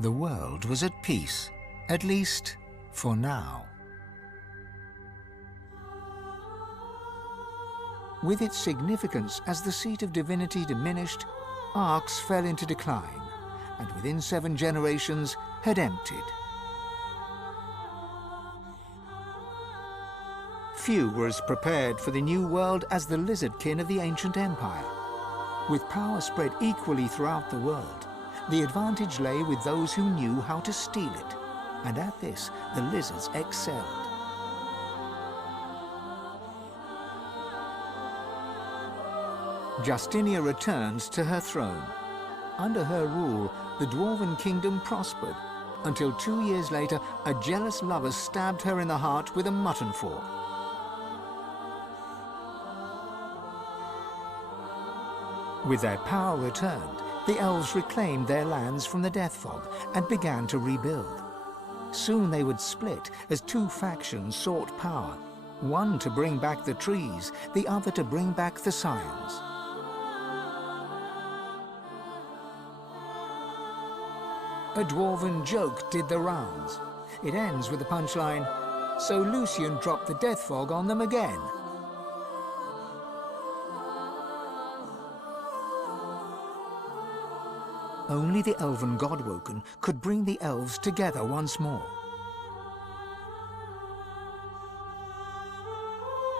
The world was at peace, at least for now. With its significance as the seat of divinity diminished, Arx fell into decline, and within 7 generations had emptied. Few were as prepared for the new world as the lizardkin of the ancient empire. With power spread equally throughout the world, the advantage lay with those who knew how to steal it, and at this the lizards excelled. Justinia returned to her throne. Under her rule, the Dwarven kingdom prospered, until 2 years later a jealous lover stabbed her in the heart with a mutton fork. With their power returned, the elves reclaimed their lands from the Death Fog and began to rebuild. Soon they would split as 2 factions sought power, one to bring back the trees, the other to bring back the scions. A dwarven joke did the rounds. It ends with the punchline, "So Lucian dropped the Death Fog on them again." Only the elven Godwoken could bring the elves together once more.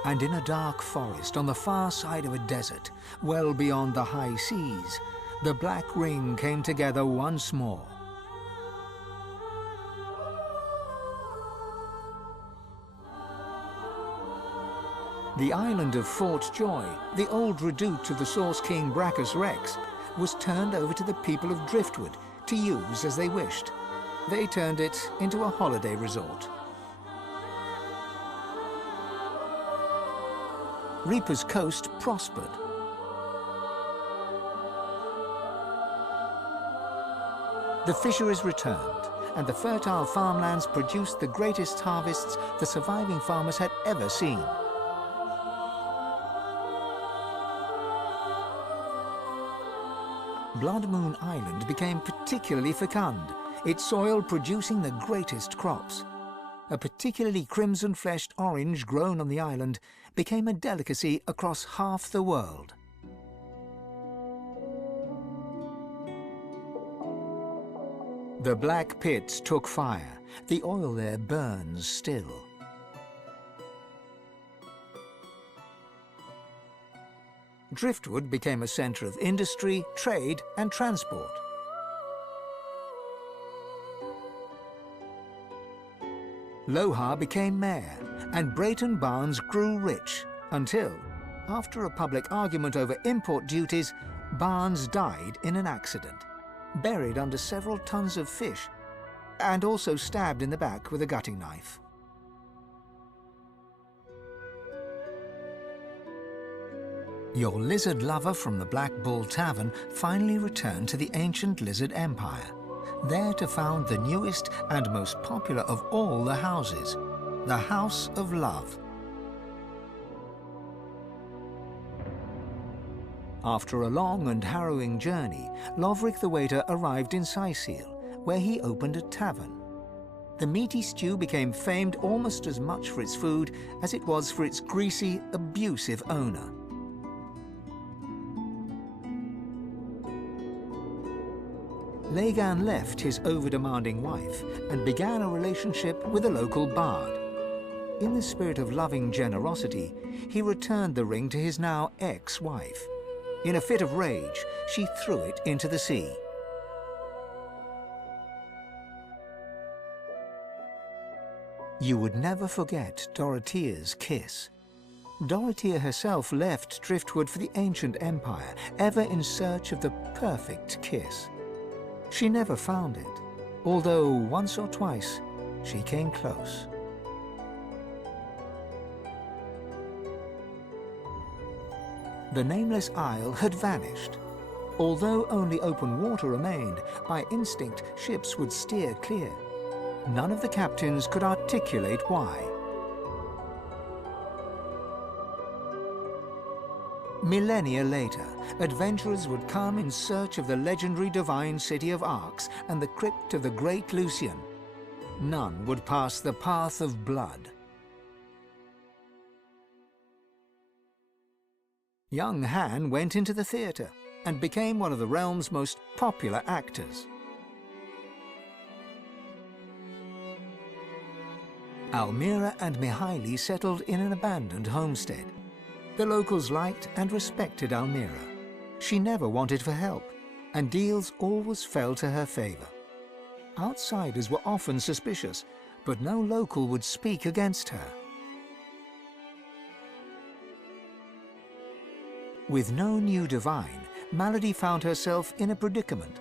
And in a dark forest on the far side of a desert, well beyond the high seas, the Black Ring came together once more. The island of Fort Joy, the old redoute of the Source King Brachus Rex, was turned over to the people of Driftwood to use as they wished. They turned it into a holiday resort. Reaper's Coast prospered. The fisheries returned, and the fertile farmlands produced the greatest harvests the surviving farmers had ever seen. Blood Moon Island became particularly fecund, its soil producing the greatest crops. A particularly crimson-fleshed orange grown on the island became a delicacy across half the world. The black pits took fire. The oil there burns still. Driftwood became a centre of industry, trade and transport. Lohar became mayor, and Brayton Barnes grew rich until, after a public argument over import duties, Barnes died in an accident, buried under several tons of fish, and also stabbed in the back with a gutting knife. Your lizard lover from the Black Bull Tavern finally returned to the ancient lizard empire, there to found the newest and most popular of all the houses, the House of Love. After a long and harrowing journey, Lovric the Waiter arrived in Sicile, where he opened a tavern. The meaty stew became famed almost as much for its food as it was for its greasy, abusive owner. Lagan left his over-demanding wife and began a relationship with a local bard. In the spirit of loving generosity, he returned the ring to his now ex-wife. In a fit of rage, she threw it into the sea. You would never forget Dorothea's kiss. Dorothea herself left Driftwood for the ancient empire, ever in search of the perfect kiss. She never found it, although once or twice she came close. The nameless isle had vanished. Although only open water remained, by instinct ships would steer clear. None of the captains could articulate why. Millennia later, adventurers would come in search of the legendary divine city of Arx and the crypt of the great Lucian. None would pass the path of blood. Young Han went into the theatre and became one of the realm's most popular actors. Almira and Mihaili settled in an abandoned homestead. The locals liked and respected Almira. She never wanted for help, and deals always fell to her favor. Outsiders were often suspicious, but no local would speak against her. With no new divine, Malady found herself in a predicament.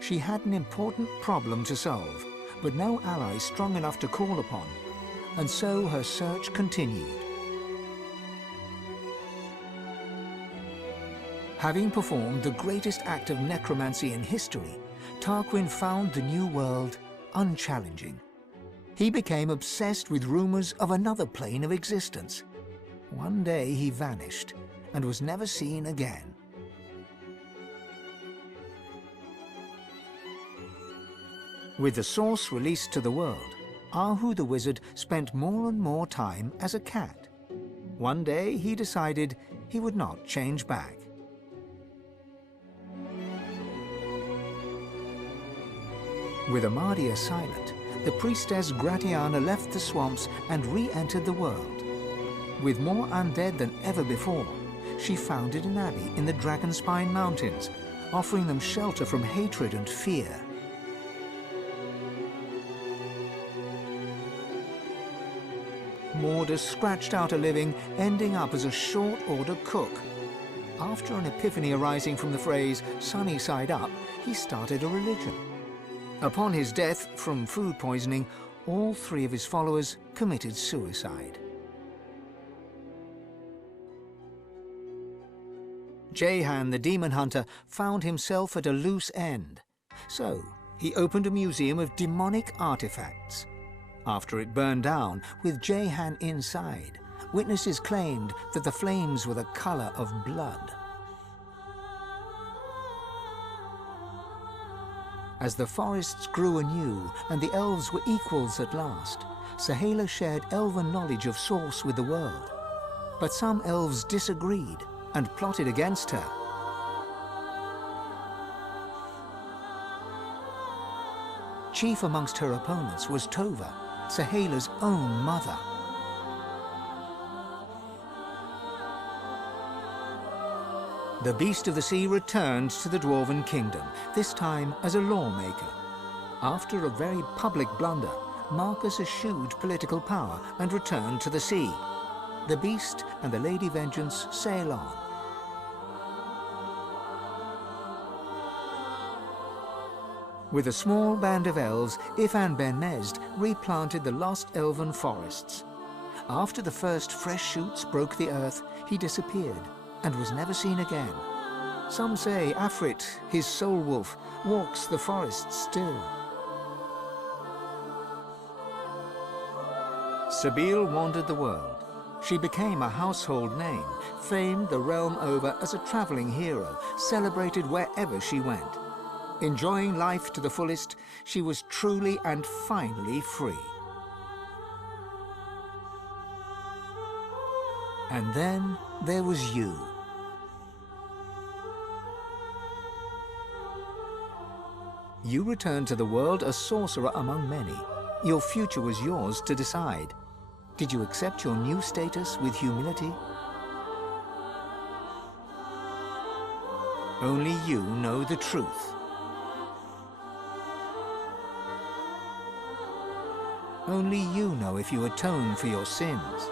She had an important problem to solve, but no ally strong enough to call upon, and so her search continued. Having performed the greatest act of necromancy in history, Tarquin found the new world unchallenging. He became obsessed with rumors of another plane of existence. One day he vanished and was never seen again. With the source released to the world, Ahu the wizard spent more and more time as a cat. One day he decided he would not change back. With Amadia silent, the priestess Gratiana left the swamps and re-entered the world. With more undead than ever before, she founded an abbey in the Dragonspine Mountains, offering them shelter from hatred and fear. Mordus scratched out a living, ending up as a short-order cook. After an epiphany arising from the phrase, sunny side up, he started a religion. Upon his death from food poisoning, all 3 of his followers committed suicide. Jehan, the demon hunter, found himself at a loose end. So he opened a museum of demonic artifacts. After it burned down, with Jehan inside, witnesses claimed that the flames were the color of blood. As the forests grew anew and the elves were equals at last, Sahala shared elven knowledge of Source with the world. But some elves disagreed and plotted against her. Chief amongst her opponents was Tova, Sahala's own mother. The Beast of the Sea returned to the Dwarven Kingdom, this time as a lawmaker. After a very public blunder, Marcus eschewed political power and returned to the sea. The Beast and the Lady Vengeance sail on. With a small band of elves, Ifan ben Mesd replanted the lost elven forests. After the first fresh shoots broke the earth, he disappeared and was never seen again. Some say Afrit, his soul wolf, walks the forests still. Sabine wandered the world. She became a household name, famed the realm over as a traveling hero, celebrated wherever she went. Enjoying life to the fullest, she was truly and finally free. And then there was you. You returned to the world a sorcerer among many. Your future was yours to decide. Did you accept your new status with humility? Only you know the truth. Only you know if you atone for your sins.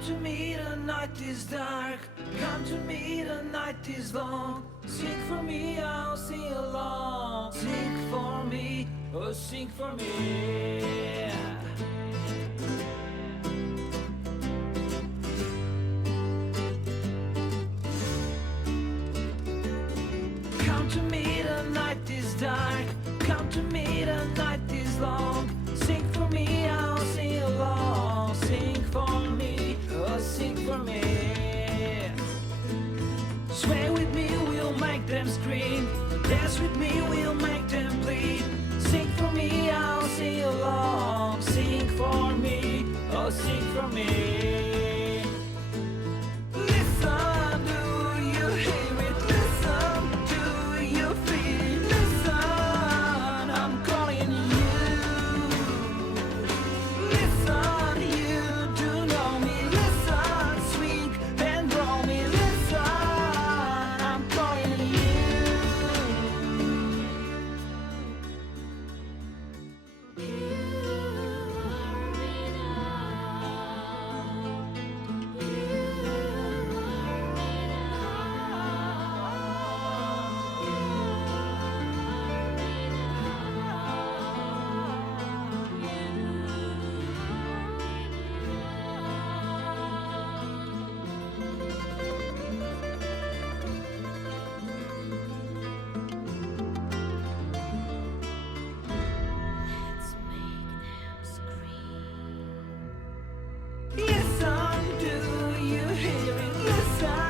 Come to me, the night is dark. Come to me, the night is long. Sing for me, I'll sing along. Sing for me, oh sing for me. Come to me, the night is dark. Come to me, the night is long. Sing for me, I'll sing along. Sing for me, oh sing for me. Sway with me, we'll make them scream. Dance with me, we'll make them bleed. Sing for me, I'll sing along. Sing for me, oh sing for me. Listen, do you hear it? Listen, do you feel it? Listen, I'm calling you. Listen, you do know me. Listen, swing and roll me. Listen, I'm calling you. Listen, do you hear it? Listen.